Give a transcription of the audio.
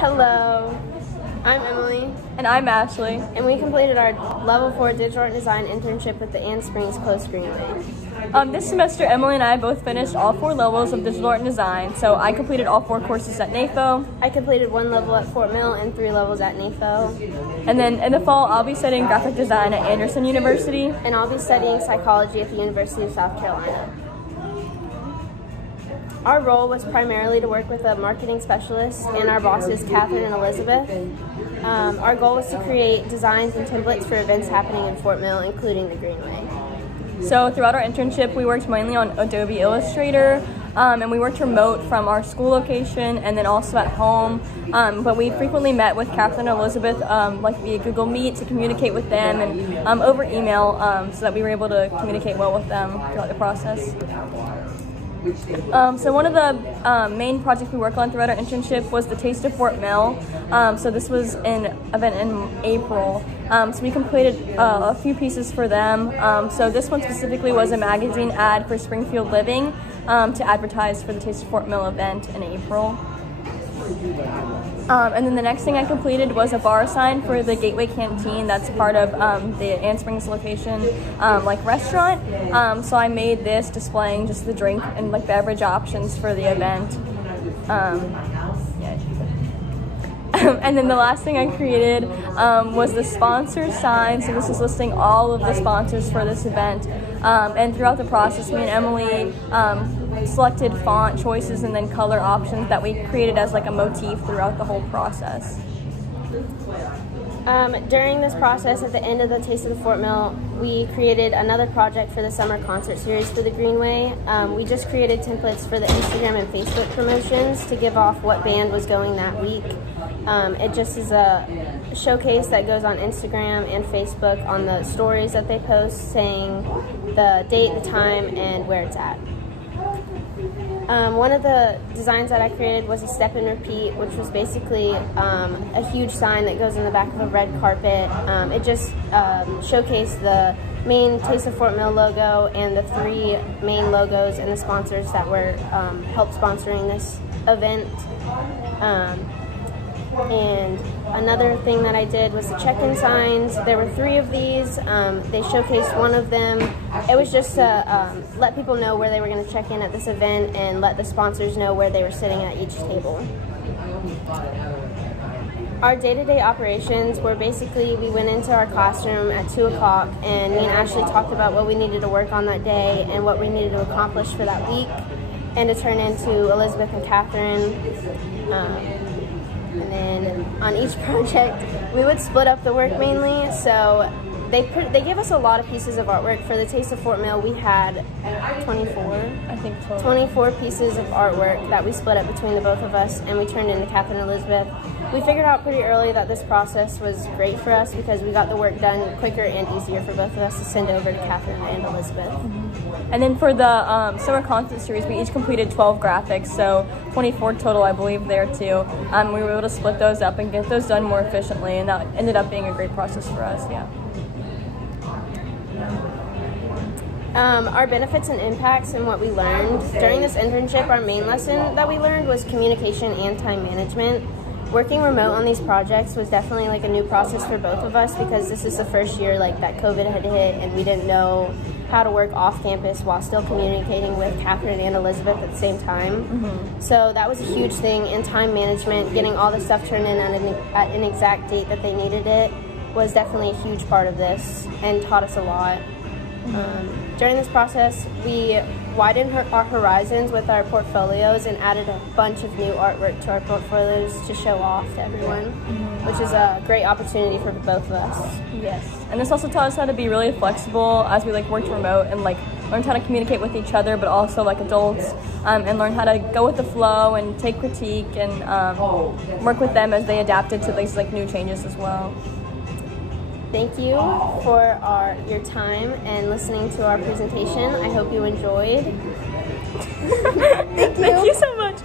Hello, I'm Emily. And I'm Ashley. And we completed our Level 4 Digital Art Design internship with the Ann Springs Close Greenway. This semester, Emily and I both finished all 4 levels of digital art and design. So I completed all 4 courses at NAFO. I completed 1 level at Fort Mill and 3 levels at NAFO. And then in the fall, I'll be studying graphic design at Anderson University. And I'll be studying psychology at the University of South Carolina. Our role was primarily to work with a marketing specialist and our bosses, Catherine and Elizabeth. Our goal was to create designs and templates for events happening in Fort Mill, including the Greenway. So throughout our internship, we worked mainly on Adobe Illustrator, and we worked remote from our school location and then also at home. But we frequently met with Catherine and Elizabeth like via Google Meet to communicate with them and over email so that we were able to communicate well with them throughout the process. So one of the main projects we worked on throughout our internship was the Taste of Fort Mill. So this was an event in April. So we completed a few pieces for them. So this one specifically was a magazine ad for Springfield Living to advertise for the Taste of Fort Mill event in April. And then the next thing I completed was a bar sign for the Gateway Canteen that's part of the Ann Springs location restaurant. So I made this displaying just the drink and beverage options for the event. And then the last thing I created was the sponsor sign. So this is listing all of the sponsors for this event. And throughout the process, me and Emily selected font choices and then color options that we created as a motif throughout the whole process. During this process, at the end of the Taste of the Fort Mill, we created another project for the summer concert series for the Greenway. We just created templates for the Instagram and Facebook promotions to give off what band was going that week. It just is a showcase that goes on Instagram and Facebook on the stories that they post saying the date, the time, and where it's at. One of the designs that I created was a step and repeat, which was basically a huge sign that goes in the back of a red carpet. It just showcased the main Taste of Fort Mill logo and the 3 main logos and the sponsors that were helped sponsoring this event. And another thing that I did was the check-in signs. There were 3 of these. They showcased one of them. It was just to let people know where they were going to check in at this event and let the sponsors know where they were sitting at each table. Our day-to-day operations were basically, we went into our classroom at 2 o'clock and me and Ashley talked about what we needed to work on that day and what we needed to accomplish for that week and to turn into Elizabeth and Catherine. And then on each project, we would split up the work mainly. So they gave us a lot of pieces of artwork. For the Taste of Fort Mill, we had 24 pieces of artwork that we split up between the both of us, and we turned into Catherine and Elizabeth. We figured out pretty early that this process was great for us because we got the work done quicker and easier for both of us to send over to Catherine and Elizabeth. And then for the summer concert series, we each completed 12 graphics, so 24 total, I believe, there too. We were able to split those up and get those done more efficiently, and that ended up being a great process for us, yeah. Our benefits and impacts and what we learned. During this internship, our main lesson that we learned was communication and time management. Working remote on these projects was definitely a new process for both of us because this is the first year that COVID had hit and we didn't know how to work off campus while still communicating with Catherine and Elizabeth at the same time. So that was a huge thing, and time management, getting all the stuff turned in at an exact date that they needed it was definitely a huge part of this and taught us a lot. During this process, we widened our horizons with our portfolios and added a bunch of new artwork to our portfolios to show off to everyone, which is a great opportunity for both of us. Yes, and this also taught us how to be really flexible as we worked remote and learned how to communicate with each other, but also adults, and learn how to go with the flow and take critique and work with them as they adapted to these new changes as well. Thank you for your time and listening to our presentation. I hope you enjoyed. Thank you so much.